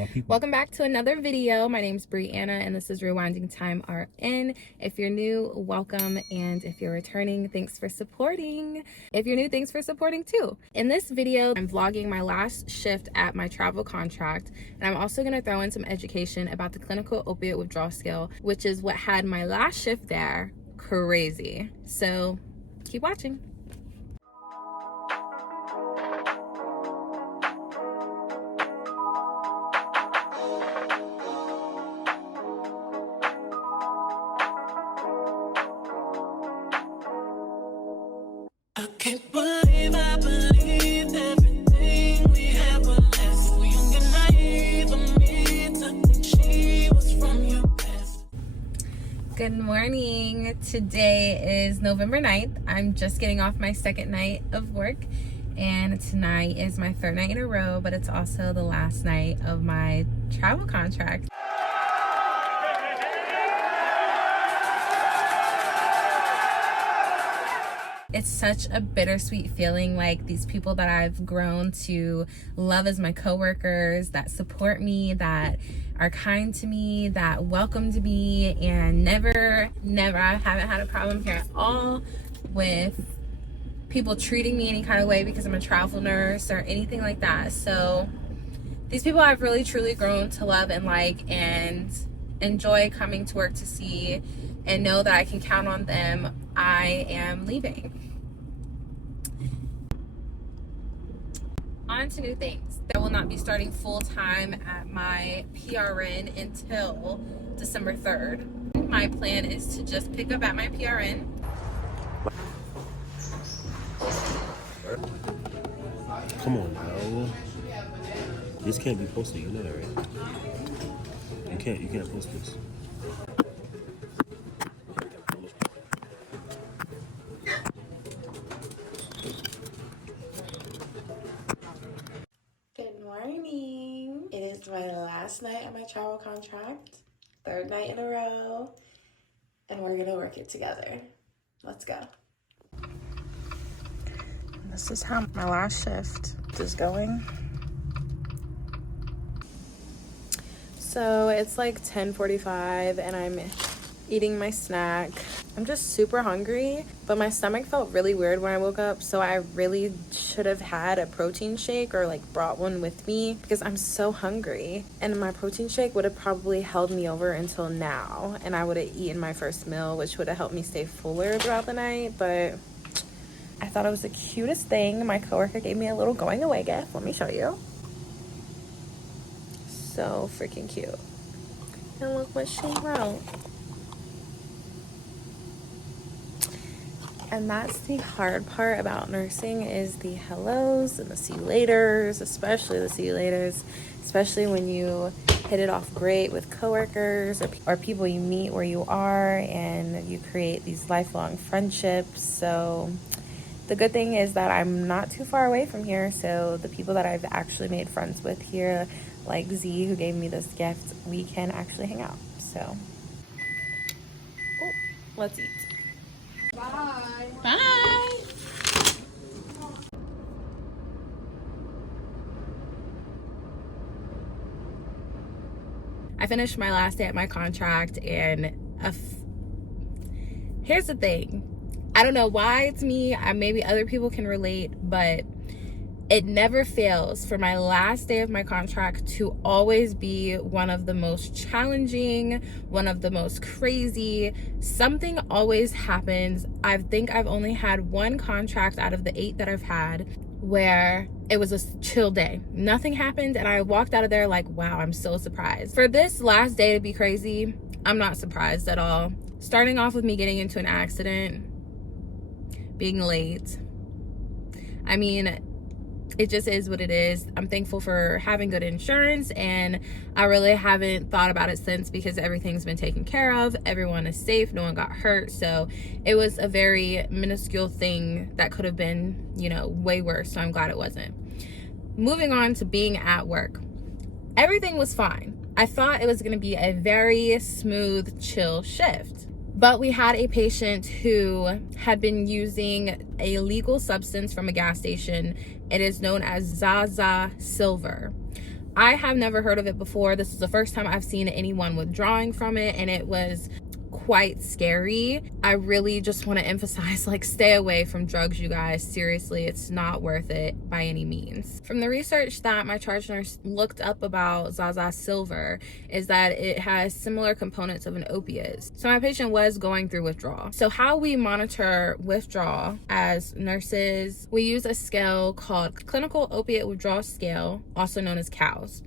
more people. Welcome back to another video. My name's Brianna and this is Rewinding Time RN. If you're new, welcome, and if you're returning, thanks for supporting. If you're new, thanks for supporting too. In this video, I'm vlogging my last shift at my travel contract, and I'm also going to throw in some education about the clinical opiate withdrawal scale, which is what had my last shift there crazy. So keep watching. I believed everything we had was less. Young and naive of me to think she was from your past. Good morning. Today is November 9th. I'm just getting off my second night of work, and tonight is my third night in a row, but it's also the last night of my travel contract. It's such a bittersweet feeling, like these people that I've grown to love as my coworkers, that support me, that are kind to me, that welcomed me, and never, I haven't had a problem here at all with people treating me any kind of way because I'm a travel nurse or anything like that. So these people I've really truly grown to love and like and enjoy coming to work to see and know that I can count on them. I am leaving. On to new things. I will not be starting full-time at my PRN until December 3rd. My plan is to just pick up at my PRN. Come on now. This can't be posted, you know that, right? You can't post this. Good morning. It is my last night at my travel contract, third night in a row, and we're gonna work it together. Let's go. This is how my last shift is going. So it's like 10:45 and I'm eating my snack. I'm just super hungry, but my stomach felt really weird when I woke up, so I really should have had a protein shake or like brought one with me because I'm so hungry. And my protein shake would have probably held me over until now, and I would have eaten my first meal, which would have helped me stay fuller throughout the night. But I thought it was the cutest thing. My coworker gave me a little going away gift. Let me show you. So freaking cute. And look what she wrote. And that's the hard part about nursing, is the hellos and the see you laters, especially the see you laters, especially when you hit it off great with coworkers or people you meet where you are and you create these lifelong friendships. So the good thing is that I'm not too far away from here, so the people that I've actually made friends with here, like Z, who gave me this gift, we can actually hang out. So let's eat. Bye. Bye. I finished my last day at my contract, and here's the thing. I don't know why it's me. Maybe other people can relate, but it never fails for my last day of my contract to always be one of the most challenging, one of the most crazy. Something always happens. I think I've only had one contract out of the 8 that I've had where it was a chill day. Nothing happened, and I walked out of there like, wow, I'm so surprised. For this last day to be crazy, I'm not surprised at all. Starting off with me getting into an accident, being late. I mean, it just is what it is. I'm thankful for having good insurance, and I really haven't thought about it since because everything's been taken care of. Everyone is safe. No one got hurt. So it was a very minuscule thing that could have been, way worse. So I'm glad it wasn't. Moving on to being at work. Everything was fine. I thought it was going to be a very smooth, chill shift. But we had a patient who had been using a illegal substance from a gas station. It is known as Zaza Silver. I have never heard of it before. This is the first time I've seen anyone withdrawing from it, and it was quite scary. I really just want to emphasize, like, stay away from drugs, you guys. Seriously, it's not worth it by any means. From the research that my charge nurse looked up about Zaza Silver is that it has similar components of an opiate. So my patient was going through withdrawal. So how we monitor withdrawal as nurses, we use a scale called Clinical Opiate Withdrawal Scale, also known as COWS.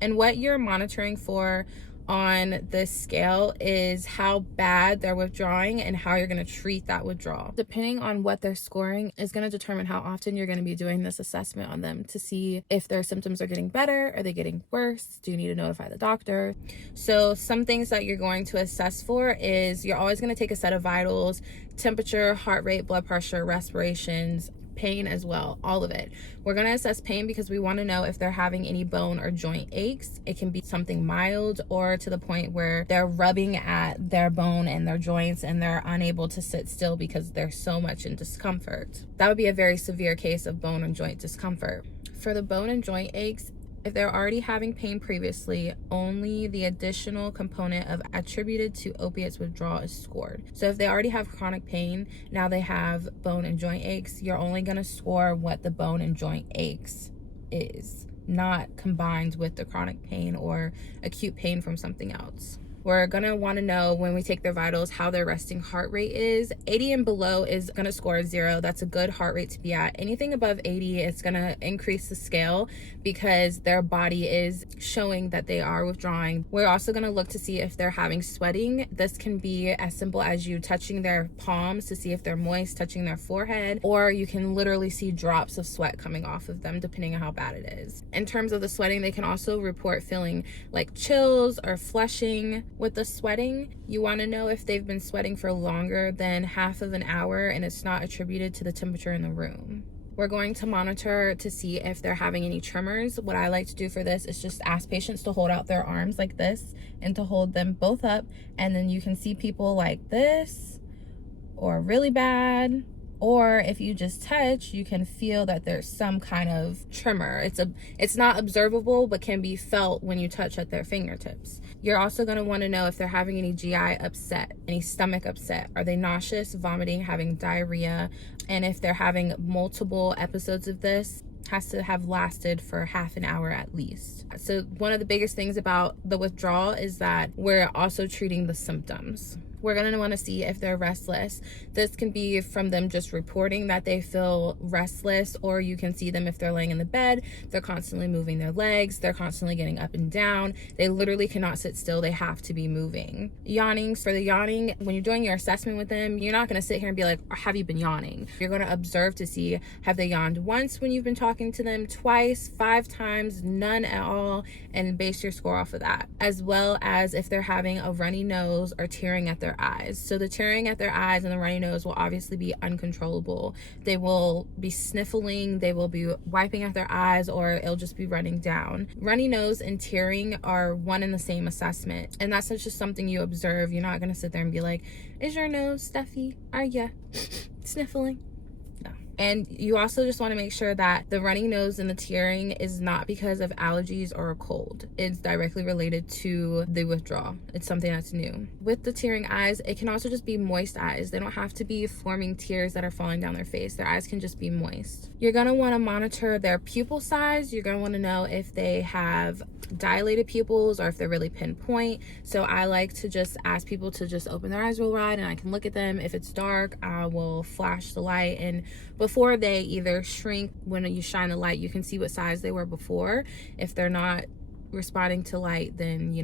And what you're monitoring for on this scale is how bad they're withdrawing and how you're going to treat that withdrawal. Depending on what they're scoring is going to determine how often you're going to be doing this assessment on them to see if their symptoms are getting better, are they getting worse, do you need to notify the doctor. So some things that you're going to assess for is you're always going to take a set of vitals, temperature, heart rate, blood pressure, respirations, pain as well, all of it. We're going to assess pain because we want to know if they're having any bone or joint aches. It can be something mild or to the point where they're rubbing at their bone and their joints and they're unable to sit still because they're so much in discomfort. That would be a very severe case of bone and joint discomfort. For the bone and joint aches, if they're already having pain previously, only the additional component of attributed to opiates withdrawal is scored. So if they already have chronic pain, now they have bone and joint aches, you're only going to score what the bone and joint aches is, not combined with the chronic pain or acute pain from something else. We're going to want to know when we take their vitals how their resting heart rate is. 80 and below is going to score 0. That's a good heart rate to be at. Anything above 80, it's going to increase the scale because their body is showing that they are withdrawing. We're also going to look to see if they're having sweating. This can be as simple as you touching their palms to see if they're moist, touching their forehead, or you can literally see drops of sweat coming off of them depending on how bad it is. In terms of the sweating, they can also report feeling like chills or flushing. With the sweating, you want to know if they've been sweating for longer than half of an hour and it's not attributed to the temperature in the room. We're going to monitor to see if they're having any tremors. What I like to do for this is just ask patients to hold out their arms like this and to hold them both up, and then you can see people like this or really bad, or if you just touch, you can feel that there's some kind of tremor. It's not observable but can be felt when you touch at their fingertips. You're also going to want to know if they're having any GI upset, any stomach upset. Are they nauseous, vomiting, having diarrhea? And if they're having multiple episodes of this, has to have lasted for half an hour at least. So one of the biggest things about the withdrawal is that we're also treating the symptoms. We're going to want to see if they're restless. This can be from them just reporting that they feel restless, or you can see them if they're laying in the bed, they're constantly moving their legs, they're constantly getting up and down. They literally cannot sit still. They have to be moving. Yawning. For the yawning, when you're doing your assessment with them, you're not going to sit here and be like, have you been yawning? You're going to observe to see, have they yawned once when you've been talking to them, twice, 5 times, none at all, and base your score off of that. As well as if they're having a runny nose or tearing at their eyes. So the tearing at their eyes and the runny nose will obviously be uncontrollable. They will be sniffling, they will be wiping at their eyes, or it'll just be running down. Runny nose and tearing are one and the same assessment, and that's just something you observe. You're not going to sit there and be like, is your nose stuffy? Are ya sniffling? No. And you also just want to make sure that the runny nose and the tearing is not because of allergies or a cold. It's directly related to the withdrawal. It's something that's new. With the tearing eyes, it can also just be moist eyes. They don't have to be forming tears that are falling down their face. Their eyes can just be moist. You're going to want to monitor their pupil size. You're going to want to know if they have dilated pupils or if they're really pinpoint. So I like to just ask people to just open their eyes real wide and I can look at them. If it's dark, I will flash the light, and before they either shrink, when you shine the light, you can see what size they were before. If they're not responding to light, then you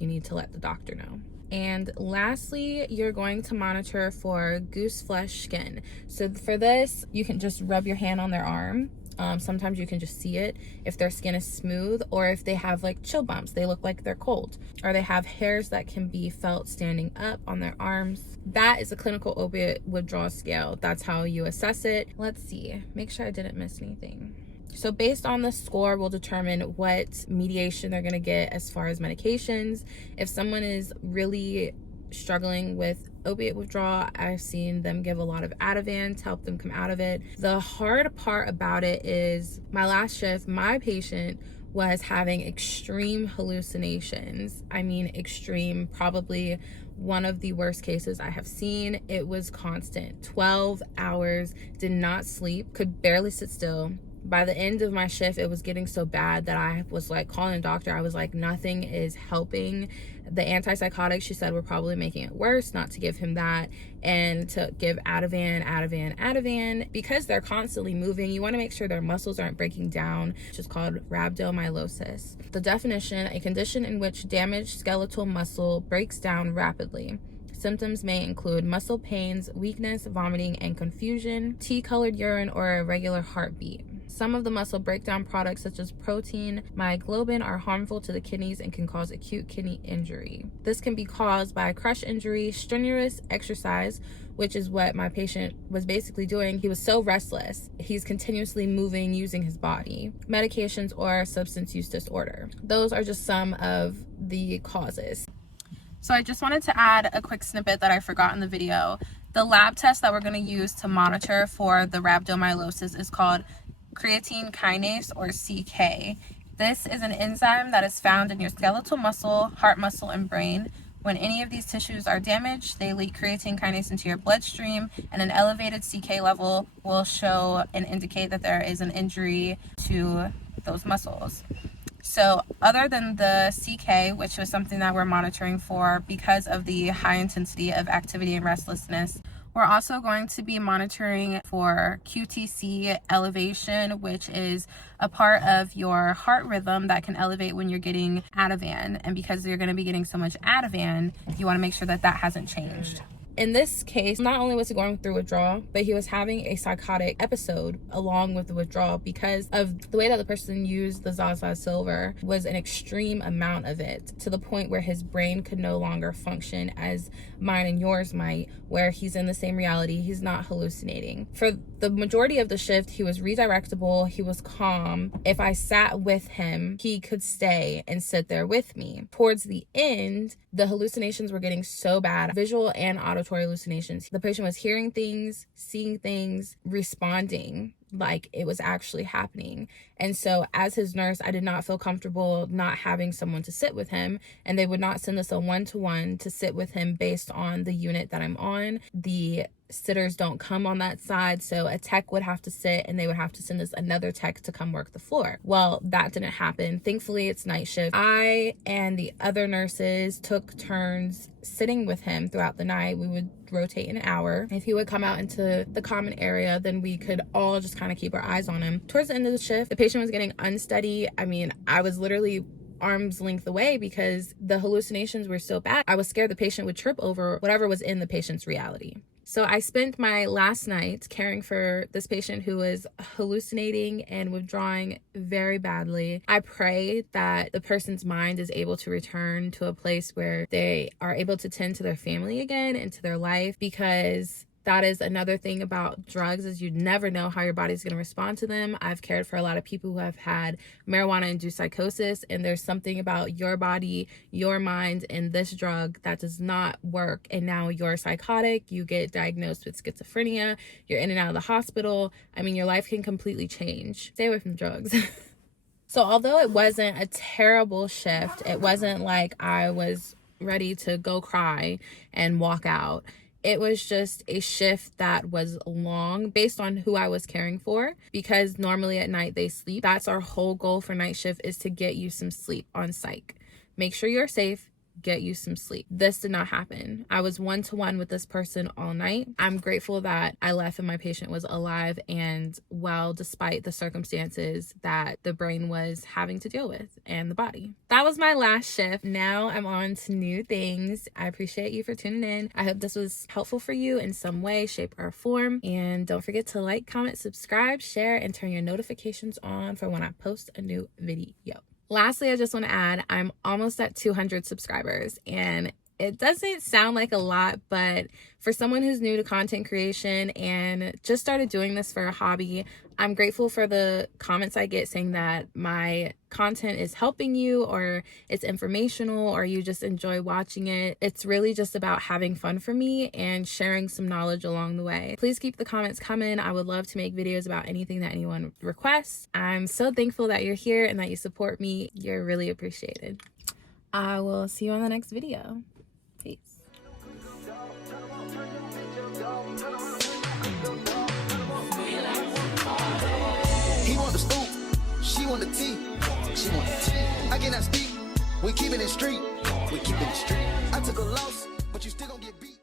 need to let the doctor know. And lastly, you're going to monitor for goose flesh skin. So for this, you can just rub your hand on their arm. Sometimes you can just see it if their skin is smooth, or if they have like chill bumps, they look like they're cold, or they have hairs that can be felt standing up on their arms. That is a clinical opiate withdrawal scale. That's how you assess it. Let's see, make sure I didn't miss anything. So based on the score, we'll determine what mediation they're going to get as far as medications. If someone is really struggling with opiate withdrawal, I've seen them give a lot of Ativan to help them come out of it. The hard part about it is my last shift, my patient was having extreme hallucinations. I mean, extreme, probably one of the worst cases I have seen. It was constant. 12 hours, did not sleep, could barely sit still. By the end of my shift, it was getting so bad that I was like calling a doctor. I was like, nothing is helping. The antipsychotics, she said, were probably making it worse, not to give him that, and to give Ativan. Because they're constantly moving, you want to make sure their muscles aren't breaking down, which is called rhabdomyolysis. The definition: a condition in which damaged skeletal muscle breaks down rapidly. Symptoms may include muscle pains, weakness, vomiting, and confusion, tea-colored urine, or irregular heartbeat. Some of the muscle breakdown products, such as protein, myoglobin, are harmful to the kidneys and can cause acute kidney injury. This can be caused by crush injury, strenuous exercise, which is what my patient was basically doing. He was so restless. He's continuously moving, using his body. Medications, or substance use disorder. Those are just some of the causes. So I just wanted to add a quick snippet that I forgot in the video. The lab test that we're going to use to monitor for the rhabdomyolysis is called creatine kinase, or CK. This is an enzyme that is found in your skeletal muscle, heart muscle, and brain. When any of these tissues are damaged, they leak creatine kinase into your bloodstream, and an elevated CK level will show and indicate that there is an injury to those muscles. So other than the CK, which was something that we're monitoring for because of the high intensity of activity and restlessness, we're also going to be monitoring for QTC elevation, which is a part of your heart rhythm that can elevate when you're getting Ativan. And because you're going to be getting so much Ativan, you want to make sure that that hasn't changed. In this case, not only was he going through withdrawal, but he was having a psychotic episode along with the withdrawal because of the way that the person used the Zaza silver was an extreme amount of it, to the point where his brain could no longer function as mine and yours might, where he's in the same reality, he's not hallucinating. For the majority of the shift, he was redirectable, he was calm. If I sat with him, he could stay and sit there with me. Towards the end, the hallucinations were getting so bad, visual and auditory hallucinations. The patient was hearing things, seeing things, responding like it was actually happening. And so as his nurse, I did not feel comfortable not having someone to sit with him, and they would not send us a one-to-one to sit with him based on the unit that I'm on. The sitters don't come on that side, so a tech would have to sit and they would have to send us another tech to come work the floor. Well, that didn't happen. Thankfully, it's night shift. I and the other nurses took turns sitting with him throughout the night. We would rotate an hour. If he would come out into the common area, then we could all just kind of keep our eyes on him. Towards the end of the shift, the patient was getting unsteady. I mean, I was literally arm's length away because the hallucinations were so bad. I was scared the patient would trip over whatever was in the patient's reality. So I spent my last night caring for this patient who was hallucinating and withdrawing very badly. I pray that the person's mind is able to return to a place where they are able to tend to their family again and to their life, because that is another thing about drugs, is you never know how your body's going to respond to them. I've cared for a lot of people who have had marijuana-induced psychosis, and there's something about your body, your mind, and this drug that does not work. And now you're psychotic, you get diagnosed with schizophrenia, you're in and out of the hospital. I mean, your life can completely change. Stay away from drugs. So although it wasn't a terrible shift, it wasn't like I was ready to go cry and walk out. It was just a shift that was long based on who I was caring for, because normally at night they sleep. That's our whole goal for night shift, is to get you some sleep on psych. Make sure you're safe, get you some sleep. This did not happen. I was one-to-one with this person all night. I'm grateful that I left and my patient was alive and well, despite the circumstances that the brain was having to deal with and the body. That was my last shift. Now I'm on to new things. I appreciate you for tuning in. I hope this was helpful for you in some way, shape, or form. And don't forget to like, comment, subscribe, share, and turn your notifications on for when I post a new video. Lastly, I just want to add, I'm almost at 200 subscribers, and It doesn't sound like a lot, but for someone who's new to content creation and just started doing this for a hobby, I'm grateful for the comments I get saying that my content is helping you, or it's informational, or you just enjoy watching it. It's really just about having fun for me and sharing some knowledge along the way. Please keep the comments coming. I would love to make videos about anything that anyone requests. I'm so thankful that you're here and that you support me. You're really appreciated. I will see you on the next video. Peace. He want the scoop, she want the tea, she want the tea. I cannot speak, we keeping it street, we keeping it street. I took a loss, but you still gon' get beat.